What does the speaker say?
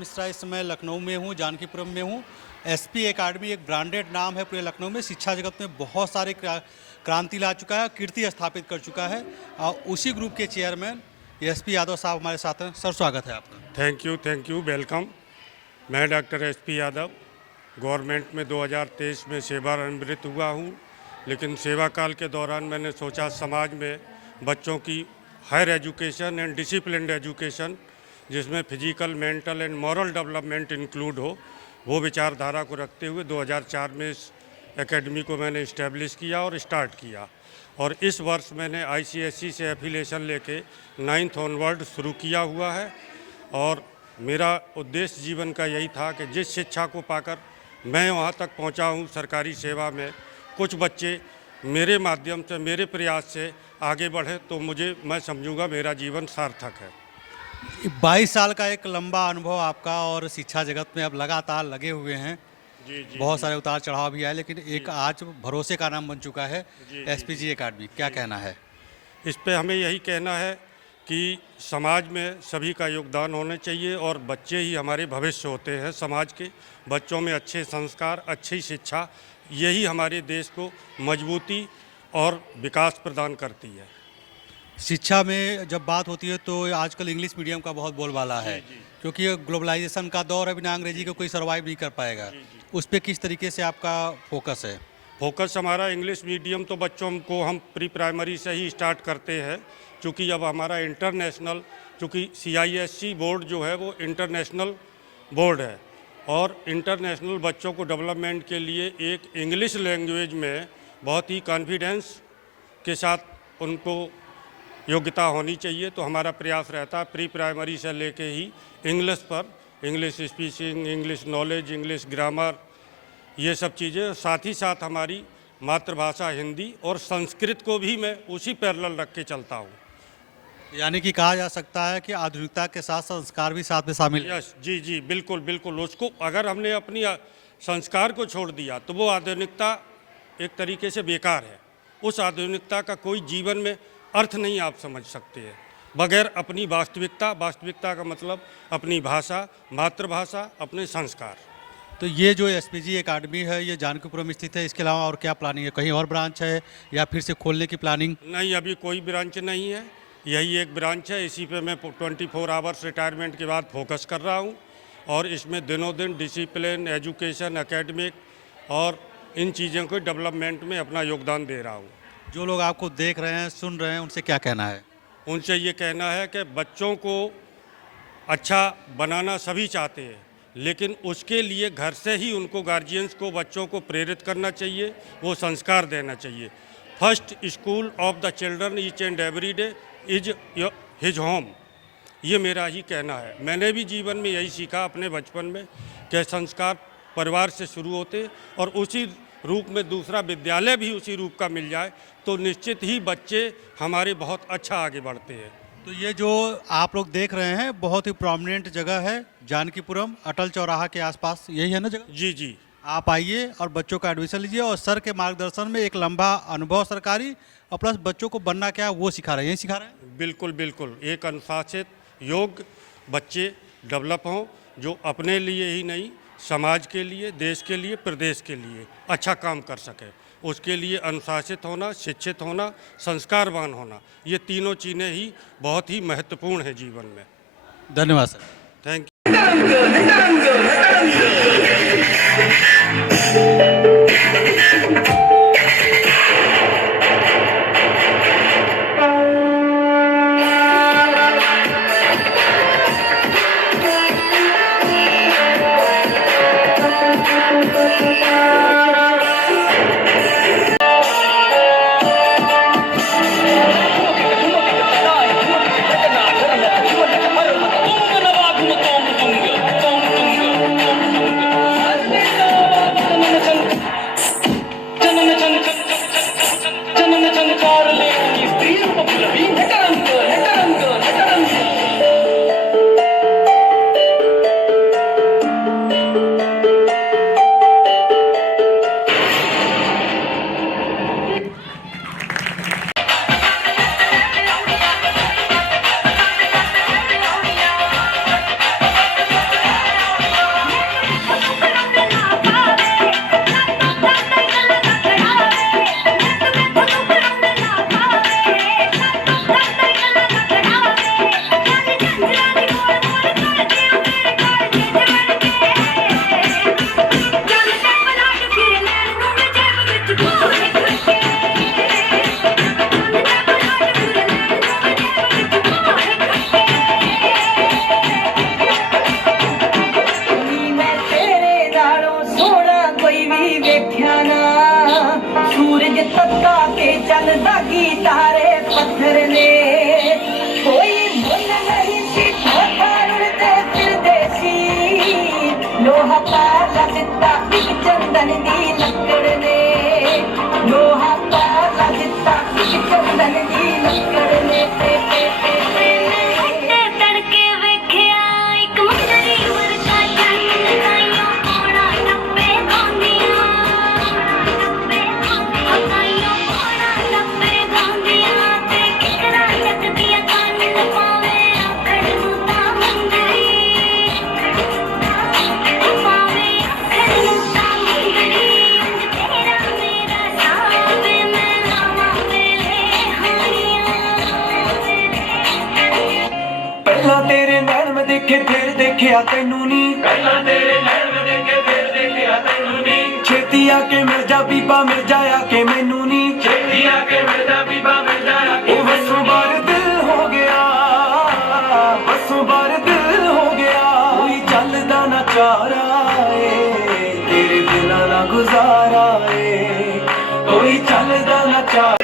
मिश्रा इस समय लखनऊ में हूँ, जानकीपुरम में हूँ। एसपी एकेडमी एक ब्रांडेड नाम है पूरे लखनऊ में। शिक्षा जगत में बहुत सारे क्रांति ला चुका है, कीर्ति स्थापित कर चुका है। और उसी ग्रुप के चेयरमैन एसपी यादव साहब हमारे साथ हैं। सर, स्वागत है आपका। Thank you, welcome. मैं डॉक्टर एसपी यादव गवर्नमेंट में 2023 में सेवानिवृत्त हुआ हूँ, लेकिन सेवा काल के दौरान मैंने सोचा समाज में बच्चों की higher education and disciplined education, जिसमें physical, mental and moral development include हो, वो विचारधारा को रखते हुए 2004 में इस एकेडमी को मैंने इस्टेब्लिश किया और स्टार्ट किया। और इस वर्ष मैंने आईसीएसई से एफिलिएशन लेके 9th ऑनवर्ड शुरू किया हुआ है। और मेरा उद्देश्य जीवन का यही था कि जिस शिक्षा को पाकर मैं वहाँ तक पहुँचा हूँ सरकारी सेवा में, कुछ बच्चे मेरे माध्यम से, मेरे प्रयास से आगे बढ़े तो मैं समझूंगा मेरा जीवन सार्थक है। 22 साल का एक लंबा अनुभव आपका, और शिक्षा जगत में अब लगातार लगे हुए हैं। जी, बहुत सारे उतार चढ़ाव भी आए, लेकिन एक आज भरोसे का नाम बन चुका है एसपीजी एकेडमी। क्या कहना है इस पे? हमें यही कहना है कि समाज में सभी का योगदान होना चाहिए और बच्चे ही हमारे भविष्य होते हैं समाज के। बच्चों में अच्छे संस्कार, अच्छी शिक्षा, यही हमारे देश को मजबूती और विकास प्रदान करती है। शिक्षा में जब बात होती है तो आजकल इंग्लिश मीडियम का बहुत बोलबाला है, क्योंकि ये ग्लोबलाइजेशन का दौर है, बिना अंग्रेजी को कोई सर्वाइव नहीं कर पाएगा। उस पर किस तरीके से आपका फोकस है? फोकस हमारा इंग्लिश मीडियम तो बच्चों को हम प्री प्राइमरी से ही स्टार्ट करते हैं, क्योंकि अब हमारा इंटरनेशनल, चूँकि CISC बोर्ड जो है वो इंटरनेशनल बोर्ड है, और इंटरनेशनल बच्चों को डेवलपमेंट के लिए एक इंग्लिश लैंग्वेज में बहुत ही कॉन्फिडेंस के साथ उनको योग्यता होनी चाहिए। तो हमारा प्रयास रहता है प्री प्राइमरी से लेके ही इंग्लिश पर, English speaking, English knowledge, English grammar, ये सब चीज़ें। साथ ही साथ हमारी मातृभाषा हिंदी और संस्कृत को भी मैं उसी पैरेलल रख के चलता हूँ। यानी कि कहा जा सकता है कि आधुनिकता के साथ संस्कार भी साथ में शामिल है। यस, जी, बिल्कुल। उसको अगर हमने अपनी संस्कार को छोड़ दिया तो वो आधुनिकता एक तरीके से बेकार है। उस आधुनिकता का कोई जीवन में अर्थ नहीं आप समझ सकते हैं बगैर अपनी वास्तविकता का मतलब अपनी भाषा, मातृभाषा, अपने संस्कार। तो ये जो एसपीजी एकेडमी है ये जानकीपुरम में स्थित है, इसके अलावा और क्या प्लानिंग है? कहीं और ब्रांच है या फिर से खोलने की प्लानिंग? नहीं, अभी कोई ब्रांच नहीं है, यही एक ब्रांच है। इसी पे मैं 24 आवर्स रिटायरमेंट के बाद फोकस कर रहा हूँ, और इसमें दिनों दिन डिसिप्लिन, एजुकेशन, एकेडमिक और इन चीज़ों के डेवलपमेंट में अपना योगदान दे रहा हूँ। जो लोग आपको देख रहे हैं, सुन रहे हैं, उनसे क्या कहना है? उनसे ये कहना है कि बच्चों को अच्छा बनाना सभी चाहते हैं, लेकिन उसके लिए घर से ही उनको, गार्जियंस को, बच्चों को प्रेरित करना चाहिए, वो संस्कार देना चाहिए। First school of the children each and every day is his home, ये मेरा ही कहना है। मैंने भी जीवन में यही सीखा अपने बचपन में कि संस्कार परिवार से शुरू होते, और उसी रूप में दूसरा विद्यालय भी उसी रूप का मिल जाए तो निश्चित ही बच्चे हमारे बहुत अच्छा आगे बढ़ते हैं। तो ये जो आप लोग देख रहे हैं बहुत ही प्रोमिनेंट जगह है, जानकीपुरम अटल चौराहा के आसपास, यही है ना जगह? जी। आप आइए और बच्चों का एडमिशन लीजिए, और सर के मार्गदर्शन में एक लंबा अनुभव सरकारी, और प्लस बच्चों को बनना क्या है वो सिखा रहे हैं, यही सिखा रहे हैं। बिल्कुल। एक अनुशासित योग्य बच्चे डेवलप हों, जो अपने लिए ही नहीं, समाज के लिए, देश के लिए, प्रदेश के लिए अच्छा काम कर सके। उसके लिए अनुशासित होना, शिक्षित होना, संस्कारवान होना, ये तीनों चीज़ें ही बहुत ही महत्वपूर्ण हैं जीवन में। धन्यवाद सर। Thank you. वेख्या ना सूरज तत्ता के चलदा की तारे पत्थर ने कोई मुल नहीं सी उड़ते फिरदे सी लोहा पाला दिता एक चंदन दी लकड़ ने लोहा पाला दिता एक चंदन दी लकड़ ने तड़के वेख्या एक मुंदरी वर्षा चंद ताइयों कोड़ा टप्पे गांदियां ताइयों कोड़ा टप्पे गांदियां ते किकरा चकदियां कान पावे आखड़ नूं तां मुंदरी पावे आखड़ नूं तां मुंदरी अंज तेरा मेरा सावे मैं लावां वेले हानियां पहला तेरे नैन में देखे फिर देखिया तैनू नी पहला तेरे नैन में देखे फिर देखिया तैनू नी छेती आके मिल जा बीबा मिल जाया के मैनू नी छेती आके मिल जा बीबा मिल जाया के बसों बार दिल हो गया बसों बार दिल हो गया कोई चलदा ना चारा है तेरे बिना ना गुजारा है कोई चलदा ना चारा